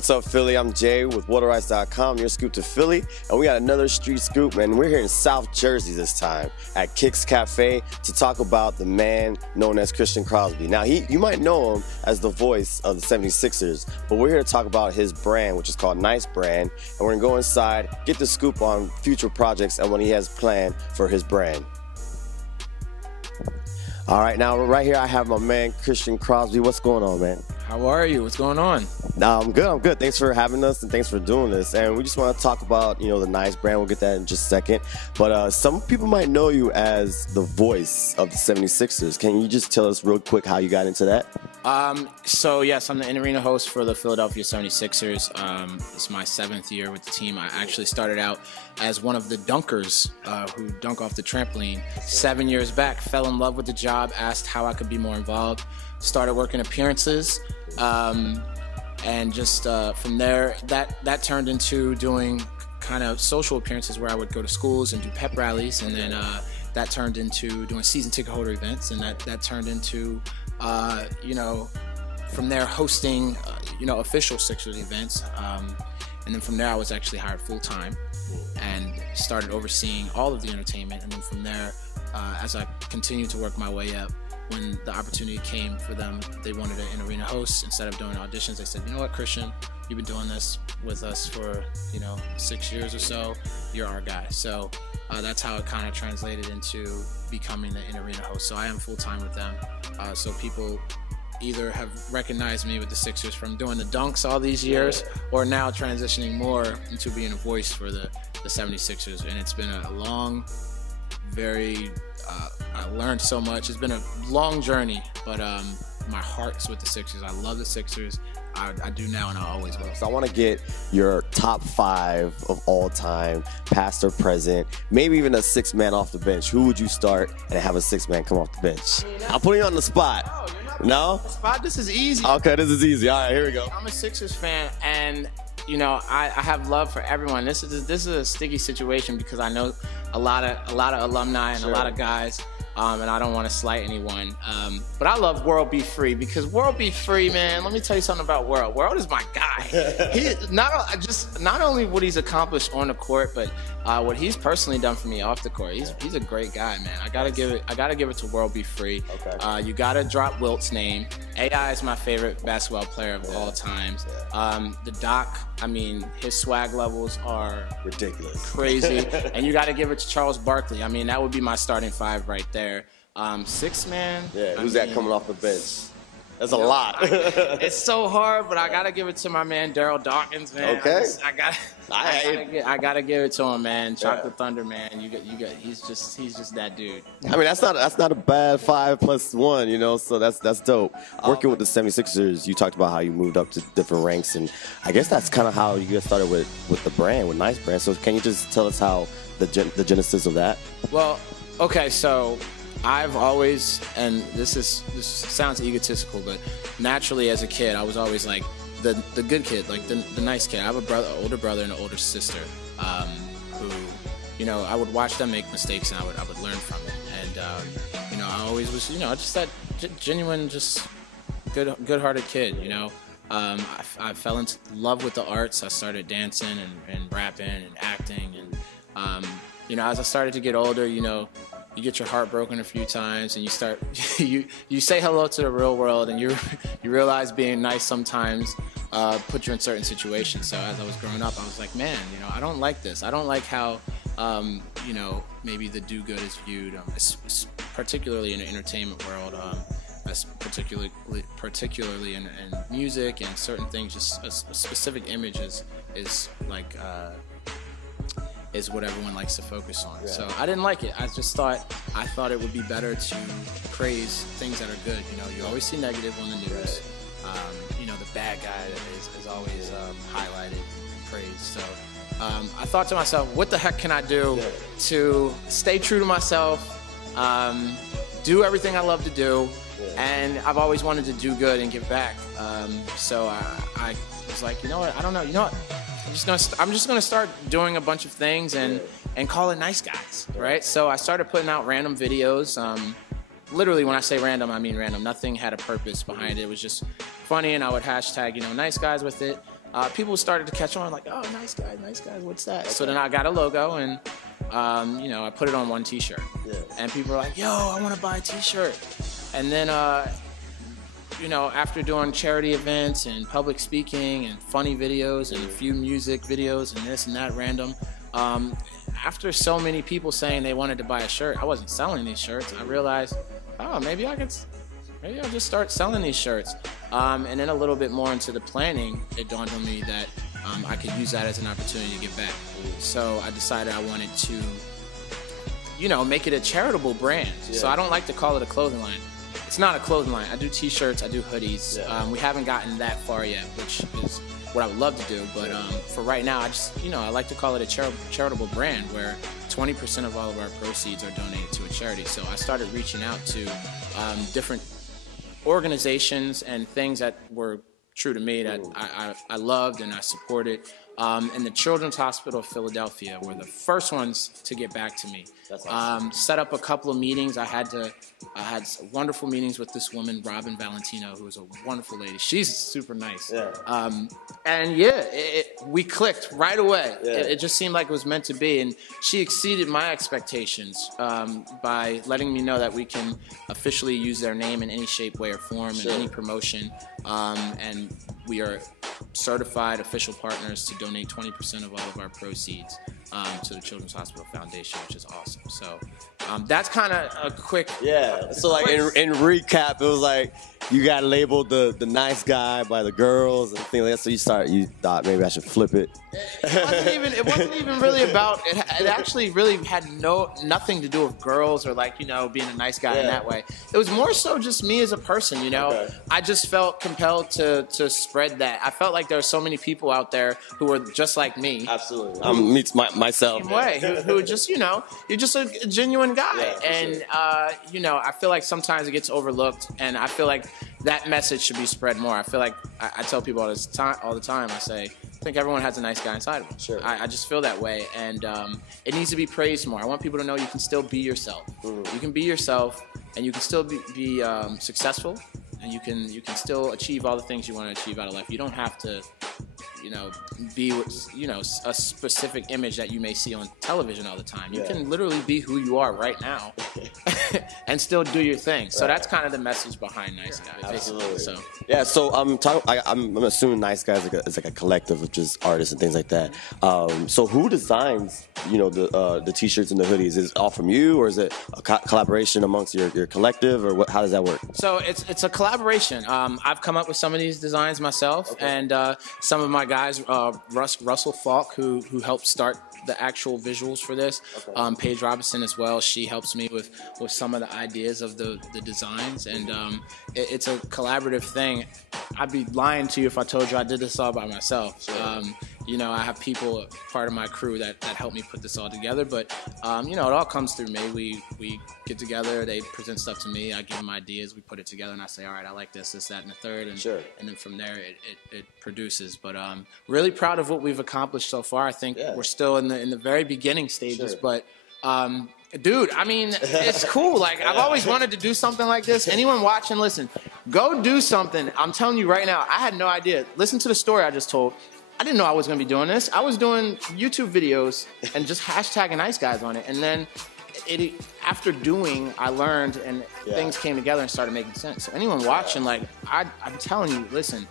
What's up, Philly? I'm Jay with WaterRights.com, your scoop to Philly. And we got another street scoop, and we're here in South Jersey this time at Kicks Cafe to talk about the man known as Christian Crosby. Now, you might know him as the voice of the 76ers, but we're here to talk about his brand, which is called Nice Brand. And we're going to go inside, get the scoop on future projects and what he has planned for his brand. All right, now right here I have my man Christian Crosby. What's going on, man? How are you? What's going on? I'm good. Thanks for having us and thanks for doing this. And we just want to talk about, the Nice Brand. We'll get that in just a second. But some people might know you as the voice of the 76ers. Can you just tell us real quick how you got into that? So yes, I'm the in-arena host for the Philadelphia 76ers. It's my 7th year with the team. I actually started out as one of the dunkers who dunk off the trampoline 7 years back. Fell in love with the job, asked how I could be more involved, started working appearances, and just from there, that turned into doing kind of social appearances where I would go to schools and do pep rallies, and then that turned into doing season ticket holder events, and that turned into from there hosting official Sixers events, and then from there I was actually hired full-time and started overseeing all of the entertainment. And then from there, as I continued to work my way up, when the opportunity came for them, they wanted an in-arena host. Instead of doing auditions, they said, you know what, Christian, you've been doing this with us for 6 years or so, you're our guy. So that's how it kind of translated into becoming the in-arena host. So I am full-time with them. So people either have recognized me with the Sixers from doing the dunks all these years, or now transitioning more into being a voice for the 76ers. And it's been a long, I learned so much. It's been a long journey, but my heart's with the Sixers. I love the Sixers. I do now, and I always will. So I want to get your top 5 of all time, past or present, maybe even a 6-man off the bench. Who would you start and have a 6-man come off the bench? I'm putting you on the spot. No? This is easy. Okay, this is easy. All right, here we go. I'm a Sixers fan, and I have love for everyone. This is a sticky situation because I know a lot of alumni and a lot of guys, and I don't want to slight anyone. But I love World Be Free, because World Be Free, man. Let me tell you something about World. World is my guy. He not only what he's accomplished on the court, but what he's personally done for me off the court. He's a great guy, man. I gotta give it to World Be Free. Okay. You gotta drop Wilt's name. AI is my favorite basketball player of all times. The Doc, his swag levels are ridiculous, crazy. And you gotta give it to Charles Barkley. That would be my starting 5 right there. 6-man. Yeah, who's that coming off the bench? That's a lot. It's so hard, but I gotta give it to my man Daryl Dawkins, man. Okay. I gotta give it to him, man. Chocolate Thunder, man. He's just that dude. That's not a bad 5 plus 1, So that's dope. Working with the 76ers, you talked about how you moved up to different ranks, and I guess that's kind of how you got started with the brand, with Nice Brand. So can you just tell us how the genesis of that? Well, okay, so I've always, and this sounds egotistical, but naturally as a kid, I was always like the good kid, like the nice kid. I have an older brother and an older sister, who, I would watch them make mistakes, and I would learn from it. And I always was, just that genuine, just good-hearted kid. I fell into love with the arts. I started dancing and rapping and acting, and as I started to get older, you get your heart broken a few times, and you start you say hello to the real world, and you realize being nice sometimes put you in certain situations. So as I was growing up, I was like, man, I don't like this. I don't like how maybe the do-good is viewed, particularly in the entertainment world, particularly in music and certain things. Just a specific image is what everyone likes to focus on. Yeah. So I didn't like it. I thought it would be better to praise things that are good. You always see negative on the news. The bad guy is always highlighted and praised. So I thought to myself, what the heck can I do to stay true to myself, do everything I love to do, and I've always wanted to do good and give back. So I was like, you know what? I don't know. You know what? I'm just gonna start doing a bunch of things and call it Nice Guys, right? So I started putting out random videos. Literally, when I say random, I mean random. Nothing had a purpose behind it. It was just funny, and I would hashtag, Nice Guys with it. people started to catch on, like, oh, nice guys, what's that? So then I got a logo, and you know, I put it on one T-shirt, and people were like, yo, I want to buy a T-shirt. And then you know, after doing charity events and public speaking and funny videos and a few music videos and this and that random, after so many people saying they wanted to buy a shirt, I wasn't selling these shirts. I realized, oh, maybe I'll just start selling these shirts. And then a little bit more into the planning, it dawned on me that I could use that as an opportunity to give back. So I decided I wanted to, you know, make it a charitable brand. So I don't like to call it a clothing line. It's not a clothing line. I do T-shirts, I do hoodies. We haven't gotten that far yet, which is what I would love to do. But for right now, I just, you know, I like to call it a charitable brand where 20% of all of our proceeds are donated to a charity. So I started reaching out to different organizations and things that were true to me that I loved and I supported. And the Children's Hospital of Philadelphia were the first ones to get back to me. That's awesome. Set up a couple of meetings. I had wonderful meetings with this woman, Robin Valentino, who is a wonderful lady. She's super nice. And yeah, we clicked right away. It just seemed like it was meant to be. And she exceeded my expectations by letting me know that we can officially use their name in any shape, way, or form in any promotion. And we are certified official partners to donate 20% of all of our proceeds to the Children's Hospital Foundation, which is awesome. So that's kind of a quick... So like in recap, it was like you got labeled the nice guy by the girls and things like that. So you thought maybe I should flip it. It wasn't even really about it. It actually really had nothing to do with girls or, like, you know, being a nice guy in that way. It was more so just me as a person, you know. I just felt compelled to spread that. I felt like there were so many people out there who were just like me. Absolutely. Meets myself. Same way. Who just, you know, you're just a genuine guy. And you know, I feel like sometimes it gets overlooked, and I feel like that message should be spread more. I feel like I tell people all the time. I say, I think everyone has a nice guy inside of them. I just feel that way, and it needs to be praised more. I want people to know you can still be yourself. You can be yourself, and you can still be successful, and you can still achieve all the things you want to achieve out of life. You don't have to, you know, be, you know, a specific image that you may see on television all the time. You can literally be who you are right now and still do your thing. So that's kind of the message behind Nice Guy. Absolutely. So so I'm assuming Nice Guy is like a collective of just artists and things like that. So who designs, you know, the T-shirts and the hoodies? Is it all from you, or is it a collaboration amongst your collective, or how does that work? So it's a collaboration. I've come up with some of these designs myself, and some of my guys, Russell Falk, who helped start the actual visuals for this. Paige Robinson as well. She helps me with some of the ideas of the designs, and it's a collaborative thing. I'd be lying to you if I told you I did this all by myself. You know, I have people, part of my crew, that help me put this all together, but you know, it all comes through me. We get together, they present stuff to me, I give them ideas, we put it together, and I say, all right, I like this, that, and the third, and then from there it produces. But really proud of what we've accomplished so far. I think we're still in the very beginning stages, but dude, I mean, it's cool. Like, I've always wanted to do something like this. Anyone watching, listen, go do something. I'm telling you right now, I had no idea. Listen to the story I just told. I didn't know I was going to be doing this. I was doing YouTube videos and just hashtagging Nice Guys on it. And then after doing, I learned, and things came together and started making sense. So anyone watching, like, I'm telling you, listen,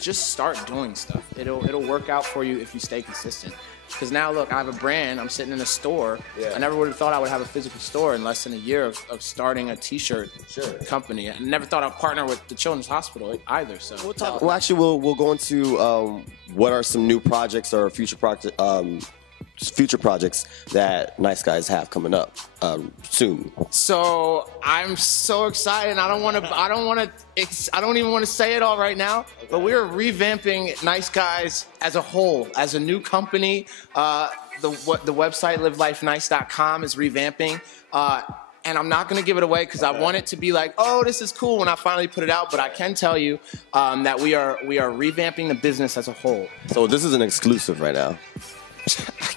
just start doing stuff. It'll work out for you if you stay consistent. Because now, look, I have a brand. I'm sitting in a store. I never would have thought I would have a physical store in less than a year of starting a T-shirt company. I never thought I'd partner with the Children's Hospital either. So we'll go into what are some new projects or future projects that Nice Guys have coming up soon. So I'm so excited. I don't even want to say it all right now. But we're revamping Nice Guys as a whole, as a new company. The website livelifenice.com is revamping. And I'm not going to give it away because I want it to be like, oh, this is cool when I finally put it out. But I can tell you that we are revamping the business as a whole. So this is an exclusive right now.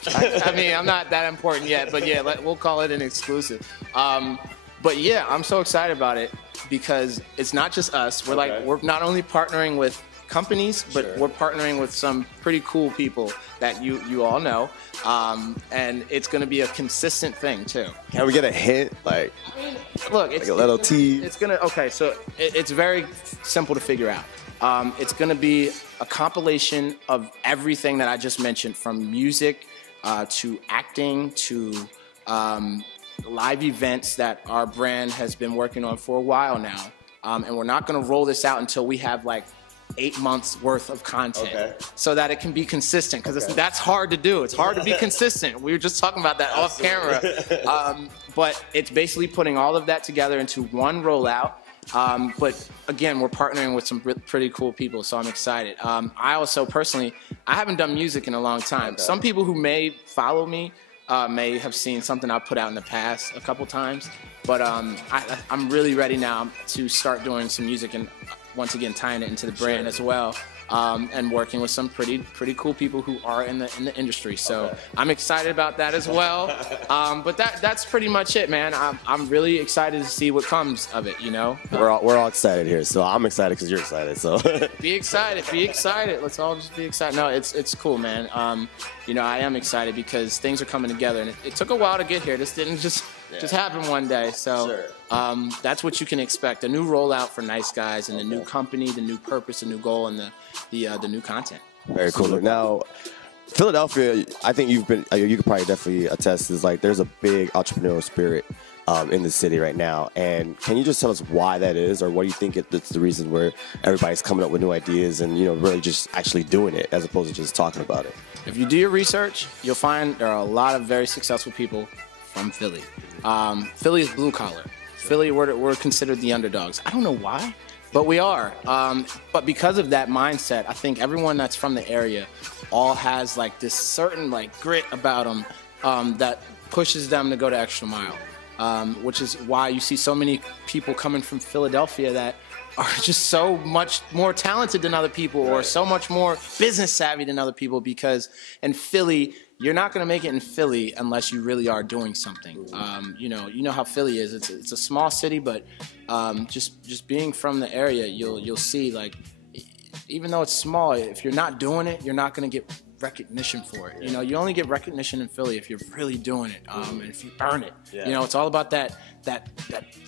I mean, I'm not that important yet, but yeah, we'll call it an exclusive. But yeah, I'm so excited about it because it's not just us. We're not only partnering with companies, but we're partnering with some pretty cool people that you all know, and it's going to be a consistent thing too. Can we get a hint? Like, look, it's like a little tease. It's gonna so it's very simple to figure out. It's gonna be a compilation of everything that I just mentioned, from music to acting to live events that our brand has been working on for a while now. And we're not going to roll this out until we have like 8 months worth of content, so that it can be consistent, because that's hard to do. It's hard to be consistent. We were just talking about that off camera. But it's basically putting all of that together into one rollout. But again, we're partnering with some pretty cool people, so I'm excited. I also personally, I haven't done music in a long time. Some people who may follow me may have seen something I've put out in the past a couple times, but I'm really ready now to start doing some music, and once again tying it into the brand as well, and working with some pretty cool people who are in the industry. So I'm excited about that as well. But that's pretty much it, man. I'm really excited to see what comes of it. You know, we're all excited here, so I'm excited because you're excited. So be excited. Let's all just be excited. No, it's cool, man. You know, I am excited because things are coming together, and it took a while to get here. This didn't just happen one day. So that's what you can expect: a new rollout for Nice Guys, and the new company, the new purpose, the new goal, and the new content. Very cool. Now, Philadelphia, I think you could probably definitely attest, is like there's a big entrepreneurial spirit in the city right now. And can you just tell us why that is, or what do you think it's the reason where everybody's coming up with new ideas and, you know, really just actually doing it as opposed to just talking about it? If you do your research, you'll find there are a lot of very successful people from Philly. Philly is blue collar. Philly, we're considered the underdogs. I don't know why, but we are. But because of that mindset, I think everyone that's from the area all has like this certain like grit about them that pushes them to go the extra mile. Which is why you see so many people coming from Philadelphia that are just so much more talented than other people, or so much more business savvy than other people, because in Philly, you're not going to make it in Philly unless you really are doing something. You know how Philly is. It's a small city, but just being from the area, you'll see, like, even though it's small, if you're not doing it, you're not going to get recognition for it. You know, you only get recognition in Philly if you're really doing it, and if you earn it. You know, it's all about that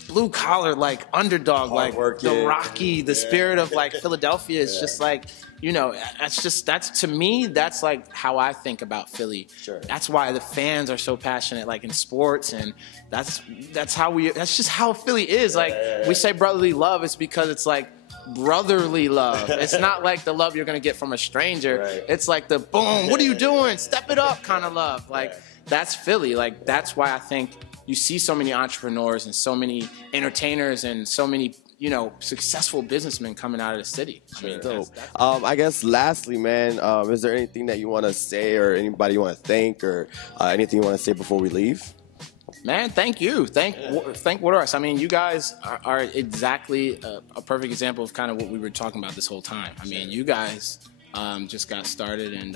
blue collar, like underdog, like the Rocky, the spirit of like Philadelphia is just like, you know, that's to me, that's like how I think about Philly. That's why the fans are so passionate, like in sports, and that's just how Philly is. Like we say brotherly love, it's because it's like brotherly love. It's not like the love you're gonna get from a stranger. It's like the boom, what are you doing? Step it up kind of love. Like that's Philly. Like that's why I think you see so many entrepreneurs and so many entertainers and so many, you know, successful businessmen coming out of the city. I mean, that's I guess lastly, man, is there anything that you want to say, or anybody you want to thank, or anything you want to say before we leave? Man, thank you. Thank What Us. I mean, you guys are exactly a perfect example of kind of what we were talking about this whole time. I mean, you guys just got started, and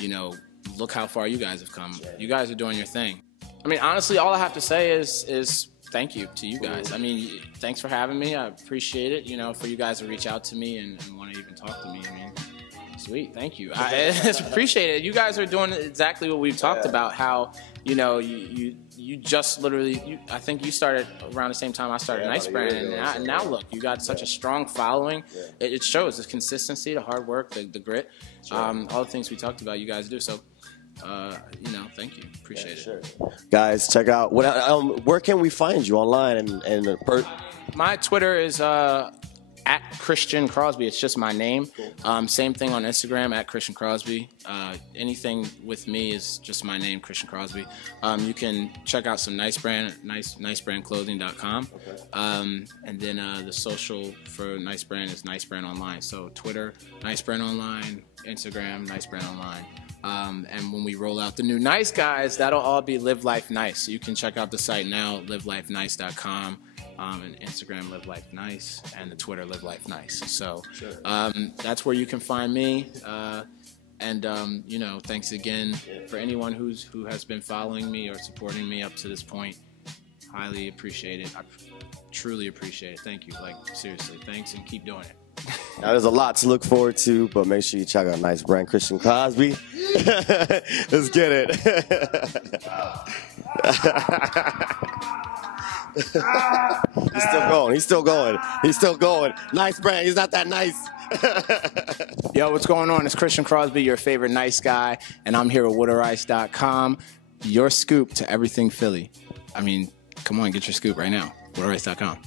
you know, look how far you guys have come. You guys are doing your thing. I mean, honestly, all I have to say is thank you to you guys. I mean, thanks for having me. I appreciate it. You know, for you guys to reach out to me and want to even talk to me. I mean, sweet. Thank you. I appreciate it. You guys are doing exactly what we've talked about. How, you know, you just literally, I think you started around the same time I started Nice Brand, and now look, you got such a strong following. It shows the consistency, the hard work, the grit, all the things we talked about. You guys do so. You know, thank you. Appreciate it. Guys, check out where can we find you online? My Twitter is at Christian Crosby. It's just my name. Same thing on Instagram, at Christian Crosby. Anything with me is just my name, Christian Crosby. You can check out some Nice Brand, nicebrandclothing.com. And then the social for Nice Brand is Nice Brand Online. So Twitter, Nice Brand Online, Instagram, Nice Brand Online. And when we roll out the new Nice Guys, that'll all be Live Life Nice. So you can check out the site now, livelifenice.com, and Instagram Live Life Nice, and the Twitter Live Life Nice. So that's where you can find me. And you know, thanks again for anyone who has been following me or supporting me up to this point. Highly appreciate it. I truly appreciate it. Thank you. Like, seriously, thanks, and keep doing it. Now, there's a lot to look forward to, but make sure you check out Nice Brand Christian Crosby. Let's get it. He's still going. He's still going. He's still going. Nice brand. He's not that nice. Yo, what's going on? It's Christian Crosby, your favorite nice guy, and I'm here at waterice.com. Your scoop to everything Philly. I mean, come on, get your scoop right now. waterice.com.